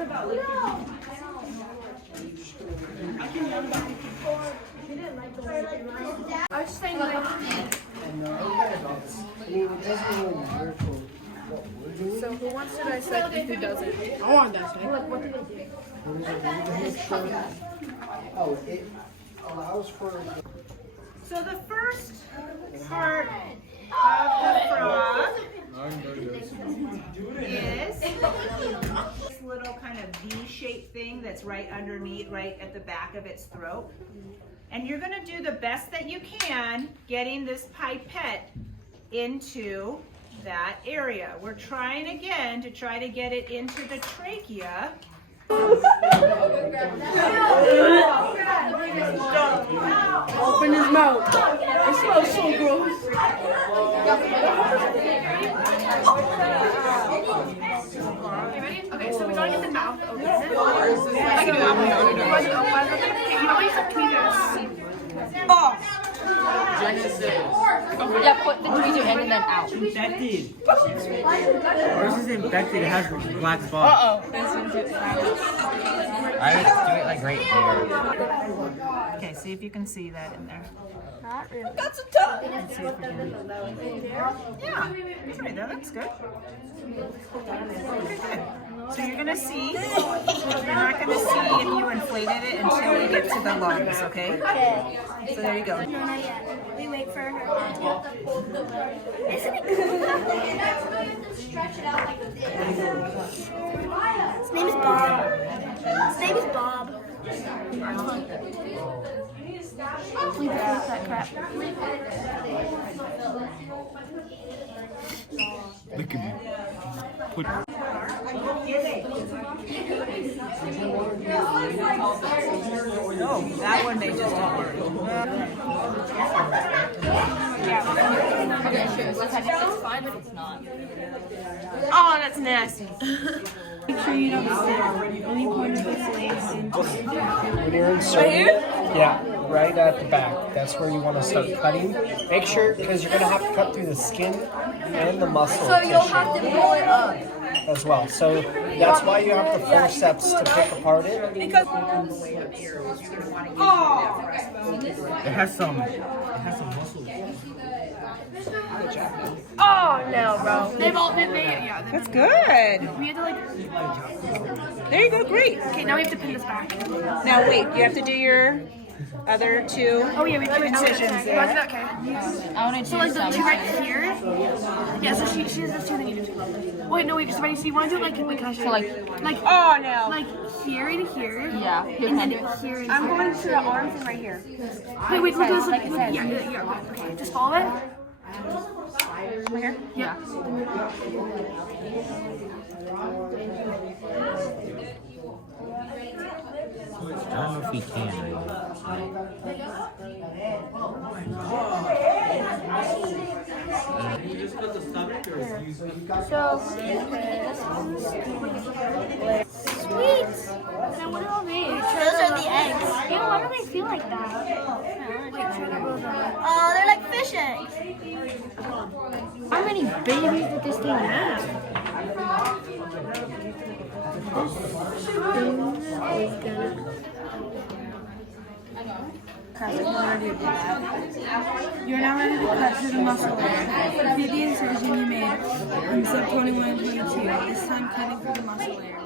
I was just saying like. So who wants to dissect and who doesn't? I want to dissect. What do they do? Oh, it allows for. So the first part of the frog is this little kind of V-shaped thing that's right underneath, right at the back of its throat. And you're going to do the best that you can getting this pipette into that area. We're trying again to try to get it into the trachea. Open his mouth. It smells so gross. Okay, ready? Okay, so we gotta get the mouth open. I can do that. Okay, you always have tweezers. Oh! Yeah, put the tweezer in and then out. Infected. Ours is infected. It has black spots. I would do it like right here. Okay, see if you can see that in there. Not really. Got some tongue. Yeah, it's right there. That's good. Okay, good. So you're gonna see. You're not gonna see if you inflated it until we get to the lungs. Okay. Okay. So there you go. No, not yet. We wait for her. Isn't it cool? Stretch it out like this. His name is Bob. His name is Bob. Please don't that crap. Look at me. Put. No, that one may just not work. Okay, sure. So it's fine, but it's not. Oh, that's nasty. Make sure you don't sit any point of this lace. When you're inserting, yeah, right at the back. That's where you want to start cutting. Make sure, because you're going to have to cut through the skin and the muscle So you'll tissue have to roll it up. as well. So that's why you have the forceps to pick apart it. Because It has some muscle. Oh no, bro. Yeah. that's good. We have to like. There you go. Great. Okay, now we have to pin this back. Now wait. You have to do your other two. Oh yeah, we have to do incisions there. Okay. I want to do So like the some. two right here. Yeah. So she has the two that you do. Wait, no, wait. Because ready. So you want to do it like wait, can I show So you? Like Oh no. like here and here. Yeah. And then here and I'm here. going to the arms and right here. Wait, look at this. Like it says. Yeah. Okay, just follow it. Right here. Yeah. I don't know if we can. So, sweet. Now what are all these? Those are the eggs. Ew, why do they feel like that? Oh, they're like fish eggs. How many babies did this thing have? You're now ready to cut through the muscle layer. Repeat the incision you made in sub 21 and 22, this time cutting through the muscle layer.